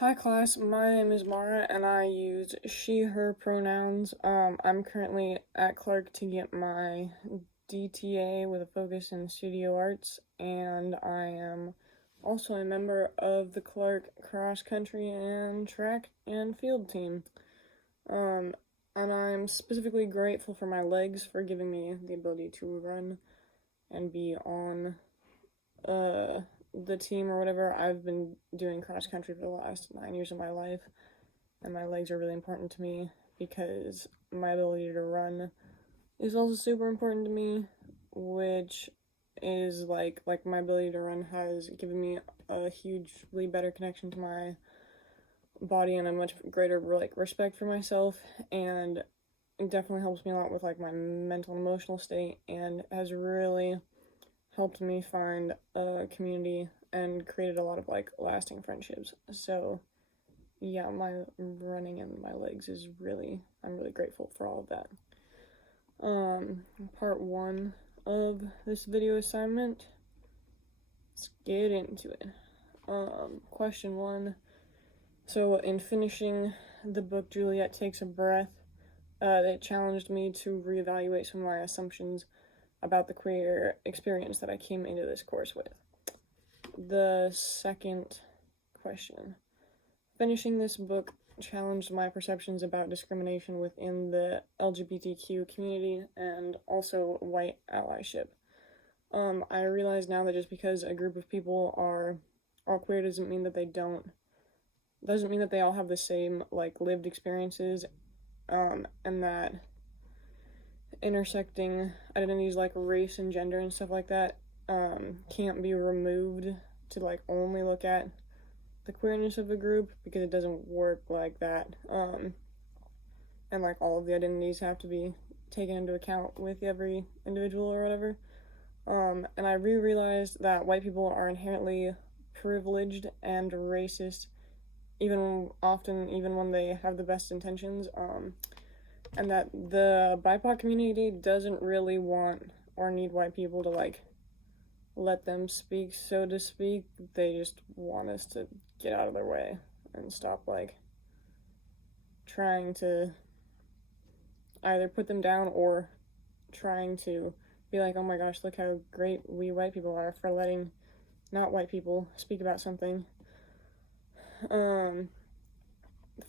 Hi class, my name is Mara and I use she, her pronouns. I'm currently at Clark to get my DTA with a focus in studio arts, and I am also a member of the Clark cross country and track and field team. Um, and I'm specifically grateful for my legs for giving me the ability to run and be on the team or whatever. I've been doing cross country for the last 9 years of my life, and my legs are really important to me because my ability to run is also super important to me, which is like my ability to run has given me a hugely better connection to my body and a much greater respect for myself, and it definitely helps me a lot with like my mental and emotional state, and has really helped me find a community and created a lot of like lasting friendships. So yeah, my running and my legs is I'm really grateful for all of that. Part one of this video assignment. Let's get into it. Question one. So in finishing the book Juliet Takes a Breath, it challenged me to reevaluate some of my assumptions about the queer experience that I came into this course with. The second question. Finishing this book challenged my perceptions about discrimination within the LGBTQ community and also white allyship. I realize now that just because a group of people are all queer doesn't mean that they all have the same like lived experiences, and that intersecting identities like race and gender and stuff like that can't be removed to like only look at the queerness of the group, because it doesn't work like that. And like all of the identities have to be taken into account with every individual or whatever. And I realized that white people are inherently privileged and racist, even when they have the best intentions. And that the BIPOC community doesn't really want or need white people to like let them speak, so to speak. They just want us to get out of their way and stop like trying to either put them down or trying to be like, oh my gosh, look how great we white people are for letting not white people speak about something.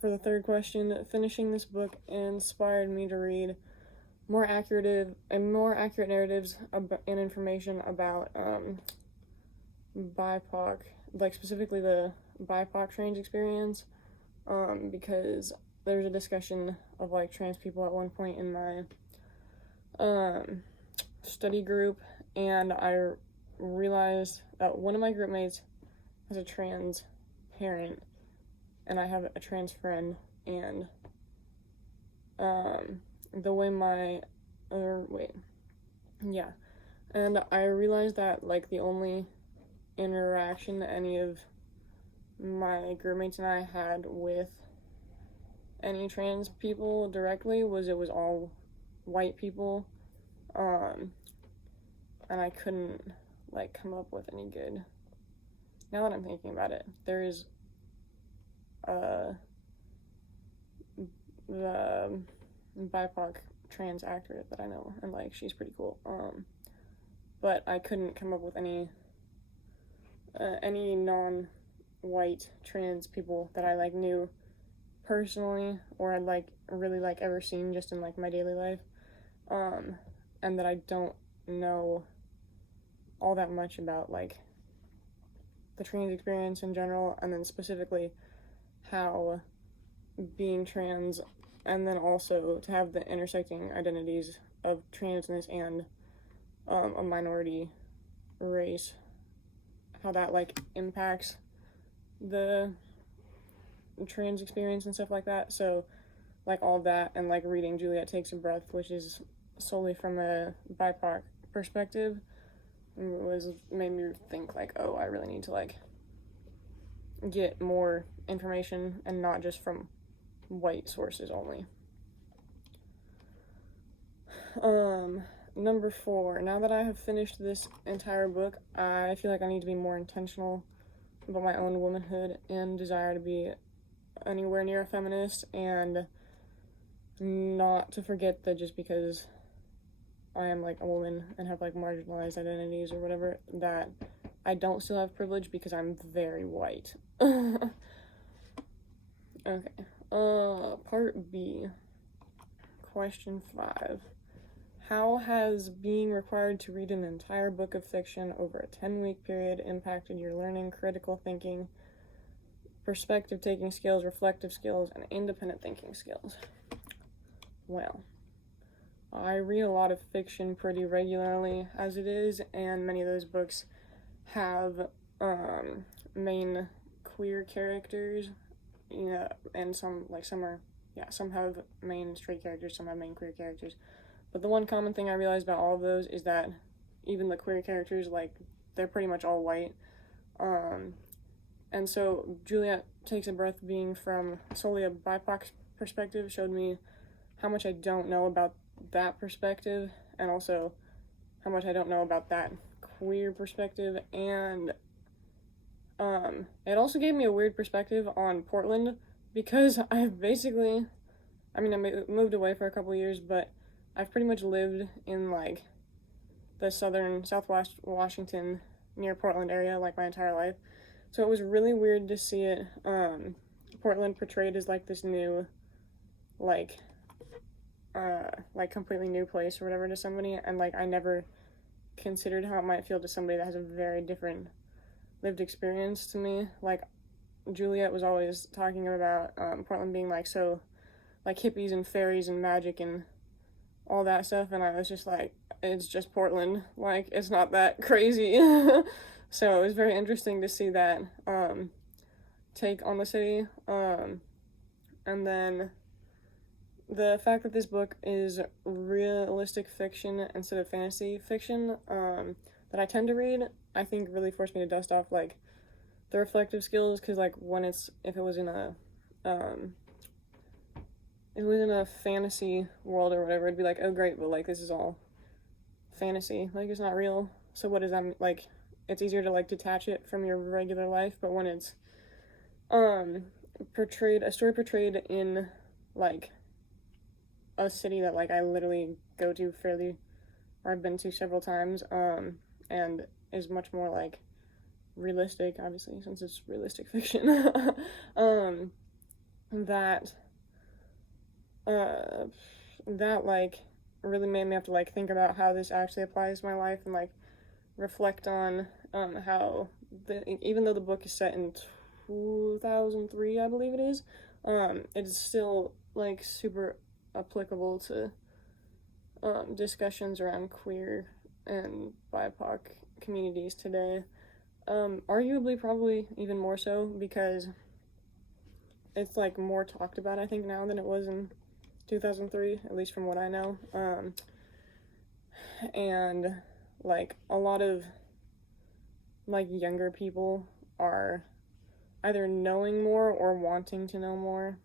For the third question, finishing this book inspired me to read more accurate narratives and information about BIPOC, like specifically the BIPOC trans experience, because there's a discussion of like trans people at one point in my study group, and I realized that one of my group mates has a trans parent, and I have a trans friend, and the way and I realized that like the only interaction that any of my group mates and I had with any trans people directly was it was all white people, and I couldn't like come up with any good. Now that I'm thinking about it, there is the BIPOC trans actor that I know, and like she's pretty cool. But I couldn't come up with any non-white trans people that I like knew personally or I'd like really like ever seen just in like my daily life, and that I don't know all that much about like the trans experience in general, and then specifically how being trans, and then also to have the intersecting identities of transness and a minority race, how that like impacts the trans experience and stuff like that. So like all of that, and like reading Juliet Takes a Breath, which is solely from a BIPOC perspective, made me think like, oh, I really need to like get more information and not just from white sources only. Number 4, now that I have finished this entire book, I feel like I need to be more intentional but my own womanhood and desire to be anywhere near a feminist, and not to forget that just because I am like a woman and have like marginalized identities or whatever, that I don't still have privilege because I'm very white. Okay. Part B. Question 5. How has being required to read an entire book of fiction over a 10-week period impacted your learning, critical thinking, perspective taking skills, reflective skills, and independent thinking skills? Well, I read a lot of fiction pretty regularly as it is, and many of those books have main queer characters, and some have main straight characters, some have main queer characters. But the one common thing I realized about all of those is that even the queer characters, like, they're pretty much all white. And so Juliet Takes a Breath, being from solely a BIPOC perspective, showed me how much I don't know about that perspective, and also how much I don't know about that queer perspective. And it also gave me a weird perspective on Portland, because I moved away for a couple years, but I've pretty much lived in like the southwest Washington near Portland area like my entire life. So it was really weird to see it Portland portrayed as like this new like completely new place or whatever to somebody, and like I never considered how it might feel to somebody that has a very different lived experience to me. Like Juliet was always talking about Portland being like so like hippies and fairies and magic and all that stuff, and I was just like, it's just Portland, like it's not that crazy. So it was very interesting to see that take on the city, and then the fact that this book is realistic fiction instead of fantasy fiction that I tend to read, I think really forced me to dust off like the reflective skills, because like if it was in a fantasy world or whatever, it'd be like, oh great, but like this is all fantasy, like it's not real, so what does that mean? Like it's easier to like detach it from your regular life. But when it's a story portrayed in like a city that like I literally go to or I've been to several times, and is much more like realistic, obviously, since it's realistic fiction, that like really made me have to like think about how this actually applies to my life, and like reflect on how even though the book is set in 2003, I believe it is, it is still like super applicable to discussions around queer and BIPOC communities today. Arguably, probably even more so, because it's like more talked about, I think, now than it was in 2003, at least from what I know. And like a lot of like younger people are either knowing more or wanting to know more,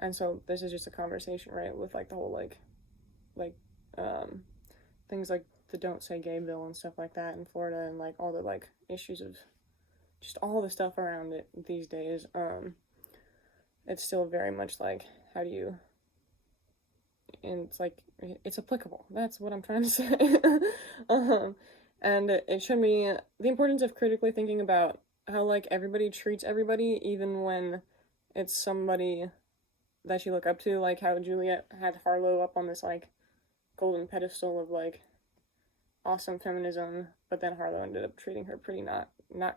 and so this is just a conversation, right, with like the whole like things like the Don't Say Gay bill and stuff like that in Florida, and like all the like issues of just all the stuff around it these days. It's still very much like, how do you, and it's like it's applicable, that's what I'm trying to say. And it showed me the importance of critically thinking about how like everybody treats everybody, even when it's somebody that you look up to, like how Juliet had Harlow up on this like golden pedestal of like awesome feminism, but then Harlow ended up treating her pretty not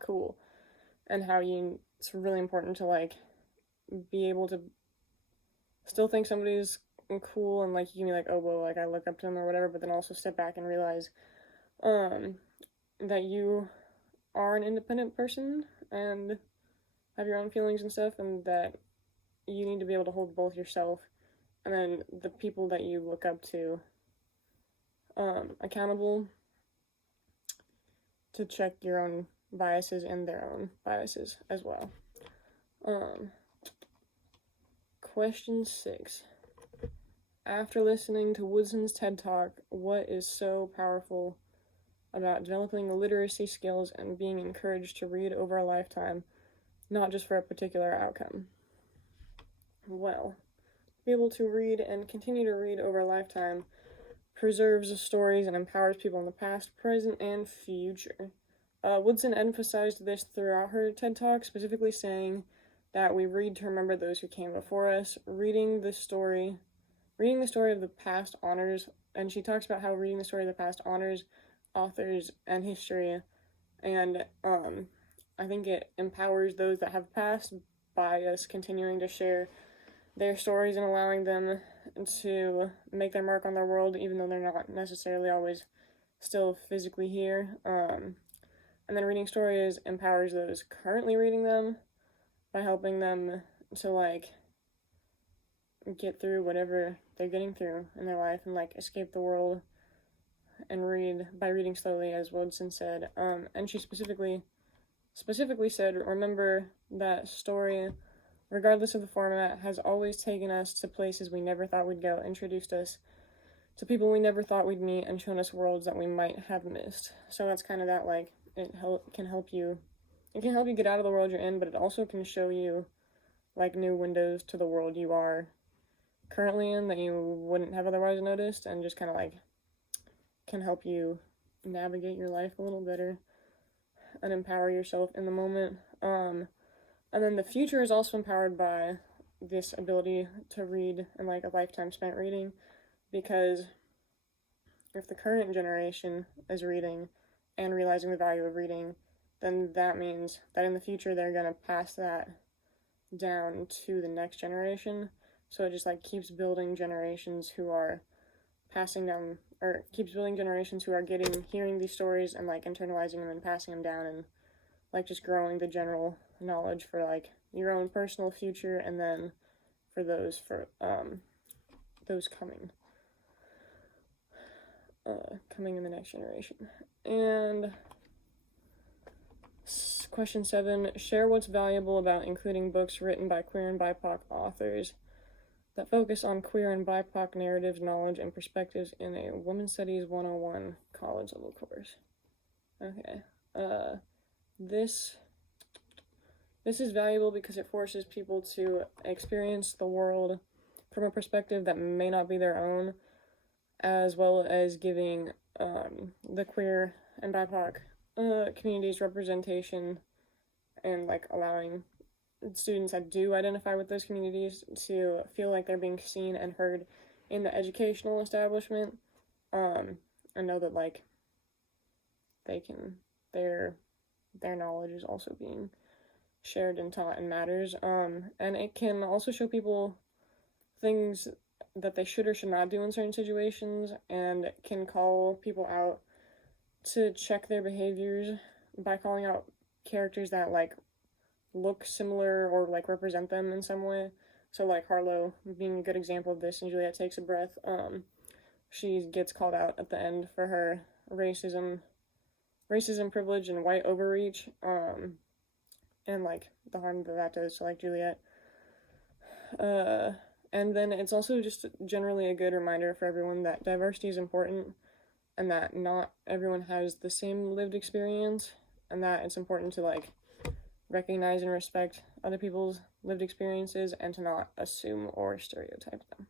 cool, and how it's really important to like be able to still think somebody's cool, and like you can be like, oh well, like I look up to them or whatever, but then also step back and realize that you are an independent person and have your own feelings and stuff, and that you need to be able to hold both yourself and then the people that you look up to accountable to check your own biases and their own biases as well. Question 6. After listening to Woodson's TED Talk, what is so powerful about developing literacy skills and being encouraged to read over a lifetime, not just for a particular outcome. Well, be able to read and continue to read over a lifetime preserves stories and empowers people in the past, present, and future. Woodson emphasized this throughout her TED Talk, specifically saying that we read to remember those who came before us. Reading the story of the past honors, and she talks about how reading the story of the past honors authors and history, and I think it empowers those that have passed by us continuing to share their stories and allowing them to make their mark on their world, even though they're not necessarily always still physically here. And then reading stories empowers those currently reading them by helping them to, like, get through whatever they're getting through in their life and, like, escape the world and read by reading slowly, as Woodson said. And she specifically said, remember that story, regardless of the format, has always taken us to places we never thought we'd go, introduced us to people we never thought we'd meet, and shown us worlds that we might have missed. So that's kind of that, like, it can help you get out of the world you're in, but it also can show you, like, new windows to the world you are currently in that you wouldn't have otherwise noticed, and just kind of, like, can help you navigate your life a little better and empower yourself in the moment. And then the future is also empowered by this ability to read and, like, a lifetime spent reading, because if the current generation is reading and realizing the value of reading, then that means that in the future they're going to pass that down to the next generation. So it just, like, keeps building generations who are passing down, or keeps building generations who are hearing these stories and, like, internalizing them and passing them down, and, like, just growing the general knowledge for, like, your own personal future, and then for those coming in the next generation. And question 7, share what's valuable about including books written by queer and BIPOC authors that focus on queer and BIPOC narratives, knowledge, and perspectives in a Women's Studies 101 college level course. Okay. This is valuable because it forces people to experience the world from a perspective that may not be their own, as well as giving the queer and BIPOC communities representation, and, like, allowing students that do identify with those communities to feel like they're being seen and heard in the educational establishment, and know that, like, their knowledge is also being shared and taught and matters. And it can also show people things that they should or should not do in certain situations, and can call people out to check their behaviors by calling out characters that, like, look similar or, like, represent them in some way. So, like, Harlow being a good example of this, and Juliet Takes a Breath. She gets called out at the end for her racism, privilege, and white overreach, and, like, the harm that does to, like, Juliet. And then it's also just generally a good reminder for everyone that diversity is important, and that not everyone has the same lived experience, and that it's important to, like, recognize and respect other people's lived experiences and to not assume or stereotype them.